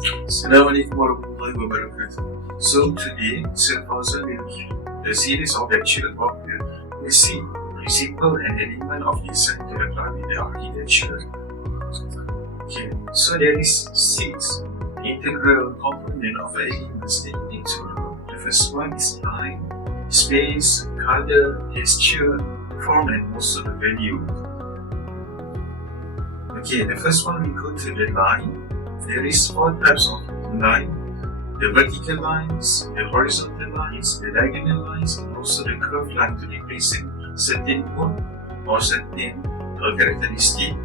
Assalamualaikum warahmatullahi wabarakatuh. So today, Sir Fauzan will give the series of lecture about the basic principle and element of design to apply in the architecture. Okay, so there is 6 integral components of elements that you need to know. The first one is line, space, color, texture, form, and also the value. Okay, the first one we go to the line. There is 4 types of line: the vertical lines, the horizontal lines, the diagonal lines, and also the curved line to represent certain mood or certain characteristic.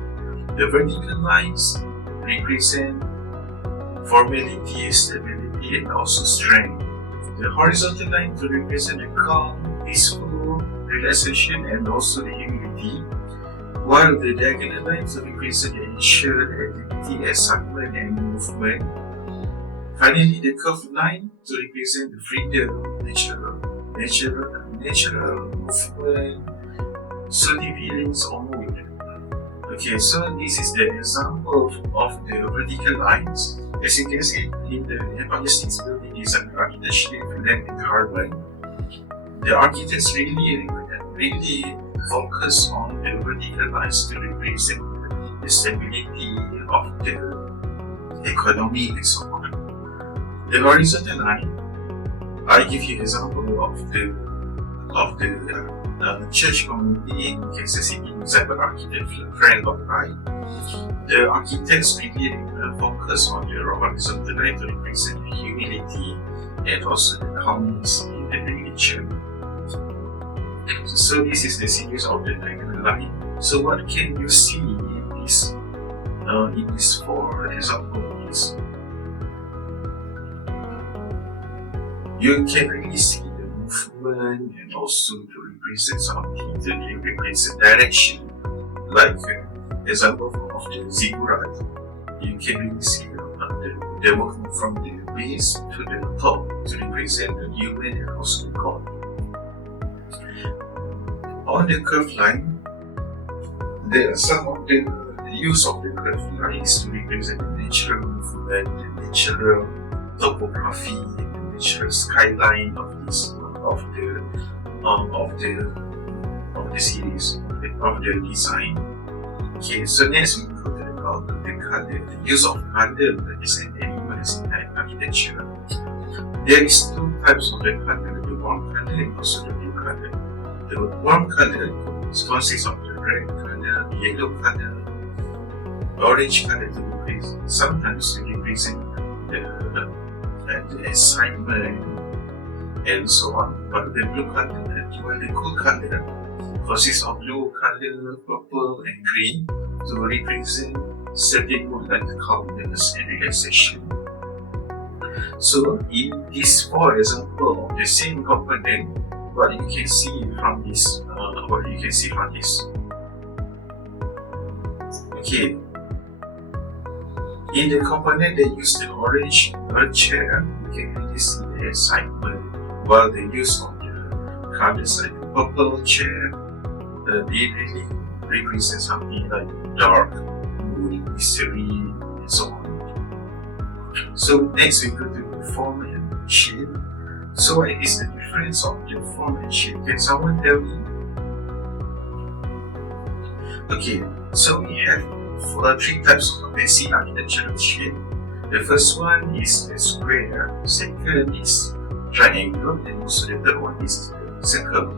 The vertical lines represent formality, stability, and also strength. The horizontal line to represent the calm, peaceful, relaxation, and also the humility, while the diagonal lines represent the ensured activity, excitement, and movement. Finally, the curved line to represent the freedom, natural movement, solid feelings or mood. Okay, so this is the example of the vertical lines. As you can see in the Empire State Building Design Architecture Land in Harvard, the architects really focus on the vertical lines to represent the stability of the economy and so on. The horizontal line, I give you an example of the church community in Kansas City, Cyber Architect friend of mine. The architects really focus on the horizontal line to represent the humility and also the calmness in the religion. So this is the series of the diagonal line. So what can you see in this 4 examples? You can really see the movement and also to represent something that represent direction. Like example of the ziggurat, you can really see the movement from the base to the top to represent the human and also the God. On the curved line, some of the use of the curved line is to represent the natural movement, the natural topography, the natural skyline of the series of the design. Okay, so next we go to the color. The use of color that is an element in architecture. There is 2 types of the color: the warm color and also the blue color. The warm color consists of the red color, yellow color, orange color to represent. Sometimes to represent the excitement and so on. But the blue color, while the cool color consists of blue color, purple, and green to represent certain mood like calmness and relaxation. So in these 4 examples of the same component, what you can see from this, Okay, in the component that use the orange chair, you can really see the excitement, while the use of the colors like the purple chair, they really represent something like dark, mood, mystery, and so on. So next we go to the form and shape. So what is the difference of the form and shape? Can someone tell me? Okay, so we have 3 types of basic architectural shape. The first one is the square, second is triangle, and also the third one is circle.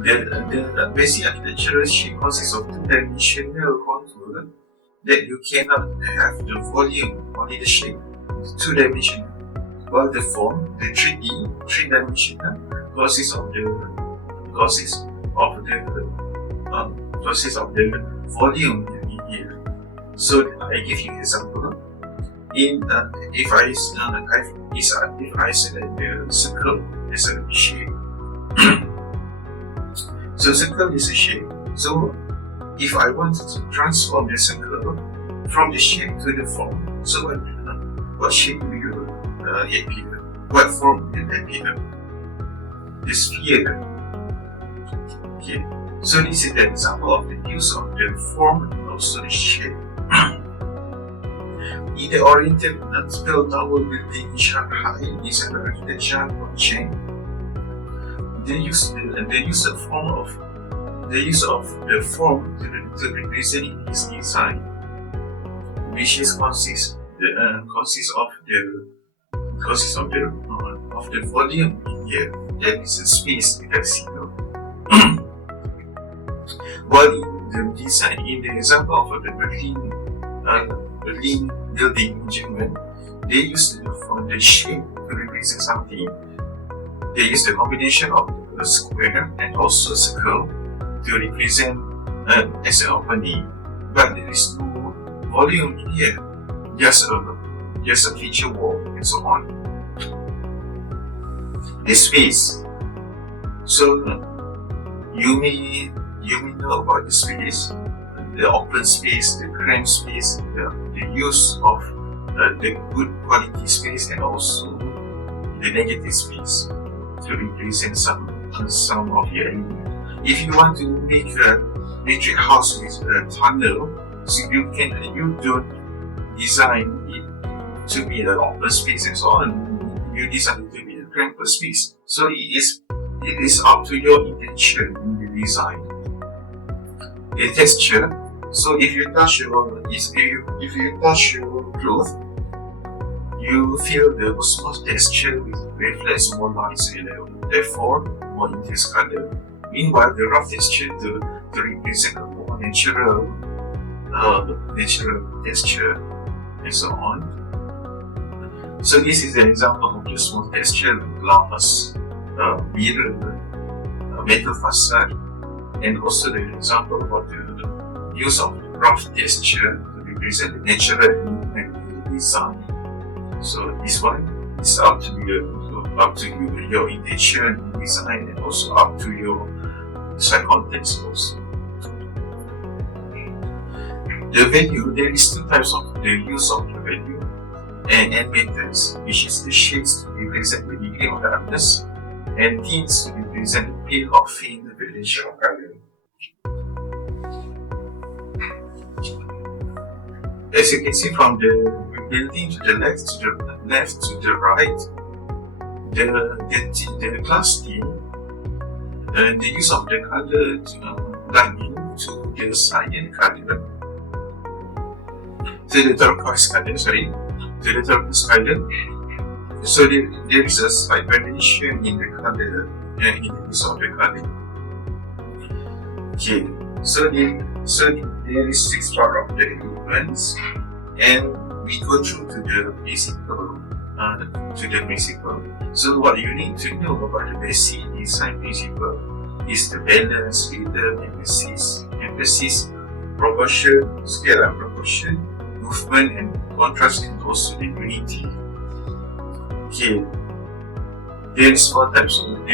The basic architectural shape consists of 2-dimensional contour that you cannot have the volume, only the shape, 2-dimensional. While the form, the 3D, 3-dimensional, consists of the volume in here. So I give you an example. If I select the circle as a shape, so circle is a shape. So if I want to transform the circle from the shape to the form, so what shape will appear? What form will appear? The sphere. Okay. So this is the example of the use of the form and also the shape. In the Oriental tower building in Shanghai, design architecture blockchain, they use the form to represent his design, which is consists of the volume in here. That is a space you can see. While in the example of the Berlin building in Germany, they use the shape to represent something. They use the combination of a square and also a circle to represent as an opening, but there is no volume in here, just a feature wall and so on. The space. So you may know about the space, the open space, the cramped space, the use of the good quality space and also the negative space to represent some of your elements. If you want to make a matrix house with a tunnel, so you don't design it to be an open space and so on. You design it to be a cramped space. So it is up to your intention in the design. The texture. So if you touch your cloth, you feel the smooth texture with reflects more light and therefore more intense color. Meanwhile, the rough texture to represent a more natural texture and so on. So this is an example of the smooth texture, glass, mirror, metal facade, and also the example of the use of rough texture to represent the natural and the design. So this one is up to you, your intention, design, and also up to your design context also. The value, there is two types of the use of the value and methods, which is the shades to represent the degree of darkness and tints to represent the pale or faint variation of color. As you can see from the building to the left to the right, the glass tint, the use of the color lighting to the cyan color, to the turquoise color, So there is a slight variation in the color and in the use of the color. Okay, so there is 6 parts of the elements, and we go through to the principle. So what you need to know about the basic design principle is the balance, rhythm, emphasis, proportion, scale and proportion, movement and contrast, and also the unity. Okay, there is 4 types of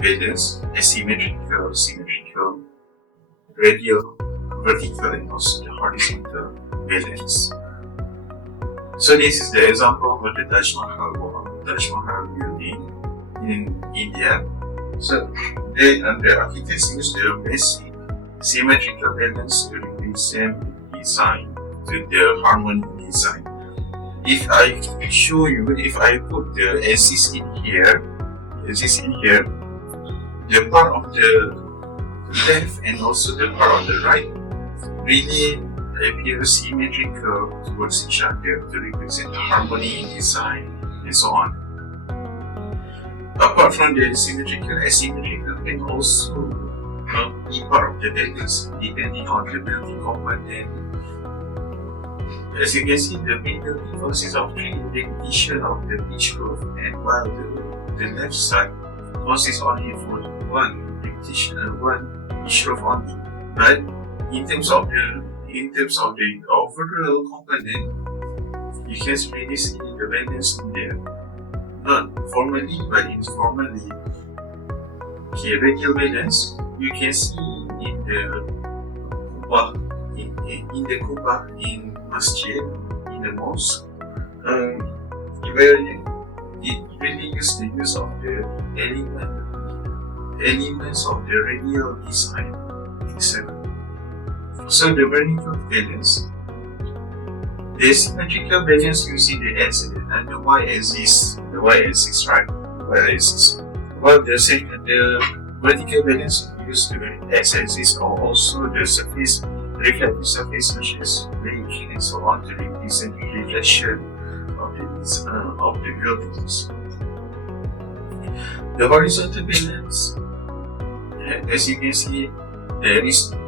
balance: asymmetrical, symmetrical, radial, vertical, and also the horizontal balance. So this is the example of the Taj Mahal building in India. So the architects use the basic symmetrical balance to represent the design, to the harmony design. If I show you, if I put the axis in here, the part of the left and also the part of the right really appear symmetrical towards each other to represent harmony, design, and so on. Apart from the symmetrical, asymmetrical can also be part of the balance depending on the building component. As you can see, the main building consists of 3 repetitions of the pitch roof, and while the left side consists only for 1 repetition and 1 pitch roof only. But in terms of the overall component, you can really see the balance in there. Not formally, but informally. Okay, radial balance you can see in the kubah in masjid, in the mosque, where it really uses the use of the elements of the radial design itself. So the vertical valence, the symmetrical valence using the x and the y-axis, right? Y-axis. While the vertical valence use the x-axis or also the surface, reflective surface such as lake and so on to represent the reflection of the buildings. The horizontal valence, as you can see, there is the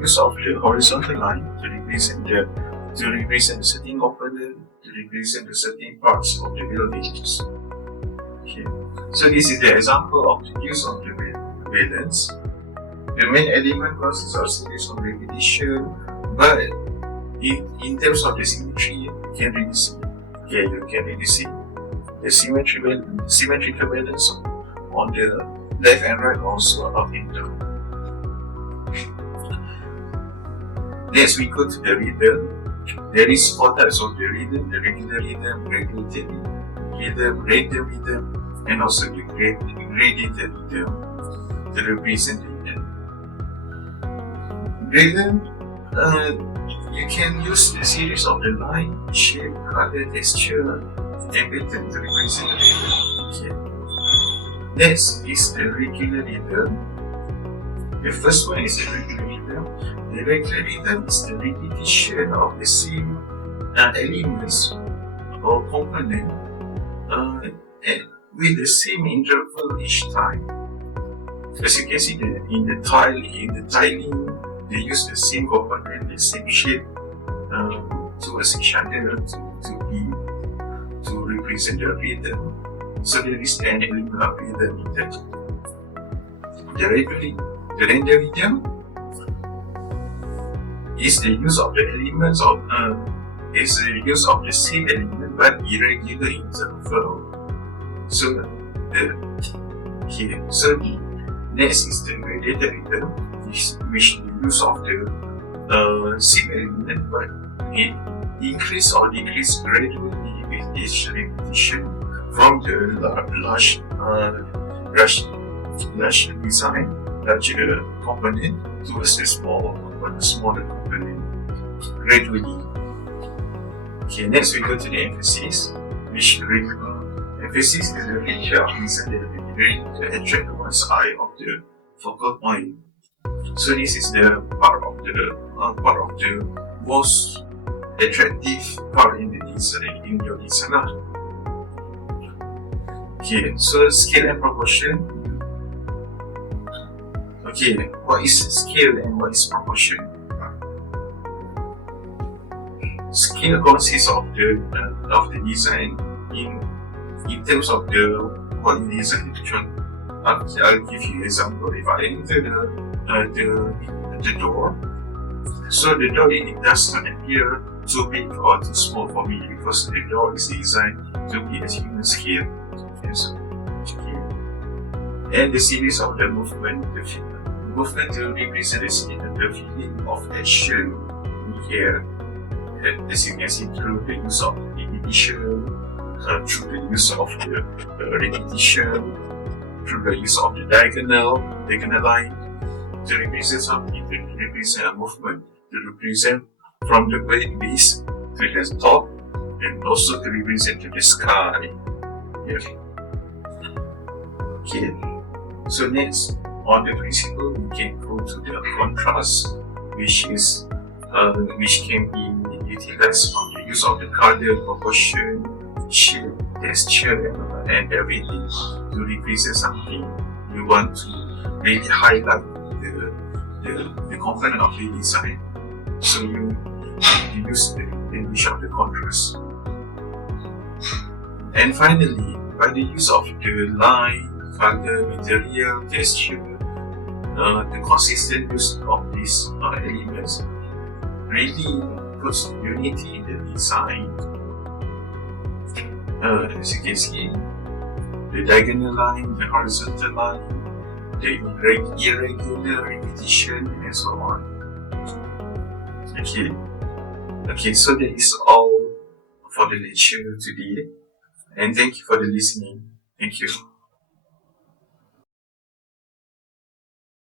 use of the horizontal line to represent the certain component, to represent the certain parts of the buildings. Okay. So this is the example of the use of the valence. The main element consists of series of repetition, but in terms of the symmetry, you can really see the symmetrical valence on the left and right also up and down. Next we go to the rhythm. There is 4 types of the rhythm: the regular rhythm, regulated rhythm, random rhythm, and also the graded rhythm to represent the rhythm. Rhythm, you can use the series of the line, shape, color, texture, and pattern to represent the rhythm. Okay. Next is the regular rhythm. The first one is the regular rhythm. The regular rhythm is the repetition of the same elements or component with the same interval each time. As you can see in the tiling, they use the same component, the same shape towards each other to represent the rhythm. So there is an element of rhythm in that. The random rhythm is the use of the elements of the same element but irregular interval. So next is the graded rhythm, which the use of the same element but it increase or decrease gradually with each repetition from the large component towards the smaller component gradually. Okay, next we go to the emphasis, which emphasis is the feature of design that to attract one's eye of the focal point. So this is the part of the most attractive part in the design, in your design. Okay, so scale and proportion. Okay, what is scale and what is proportion? Scale consists of the design in terms of what you design. I'll give you an example. If I enter the door, so the door it does not appear too big or too small for me because the door is designed to be at human scale. And the series of the movement to represent the feeling of action in here. As you can see through the use of the repetition, through the use of the repetition, through the use of the diagonal line to represent something, to represent a movement, to represent from the base to the top, and also to represent to the sky. Yeah. Okay. So next, on the principle, we can go to the contrast, which can be utilized from the use of the color, proportion, shape, texture, and everything to represent something. You want to really highlight the component of the design. So you use the use of the contrast. And finally, by the use of the line, color, material, texture, the consistent use of these elements really puts unity in the design. As you can see, the diagonal line, the horizontal line, the irregular repetition, and so on. Okay, so that is all for the lecture today, and thank you for the listening. Thank you.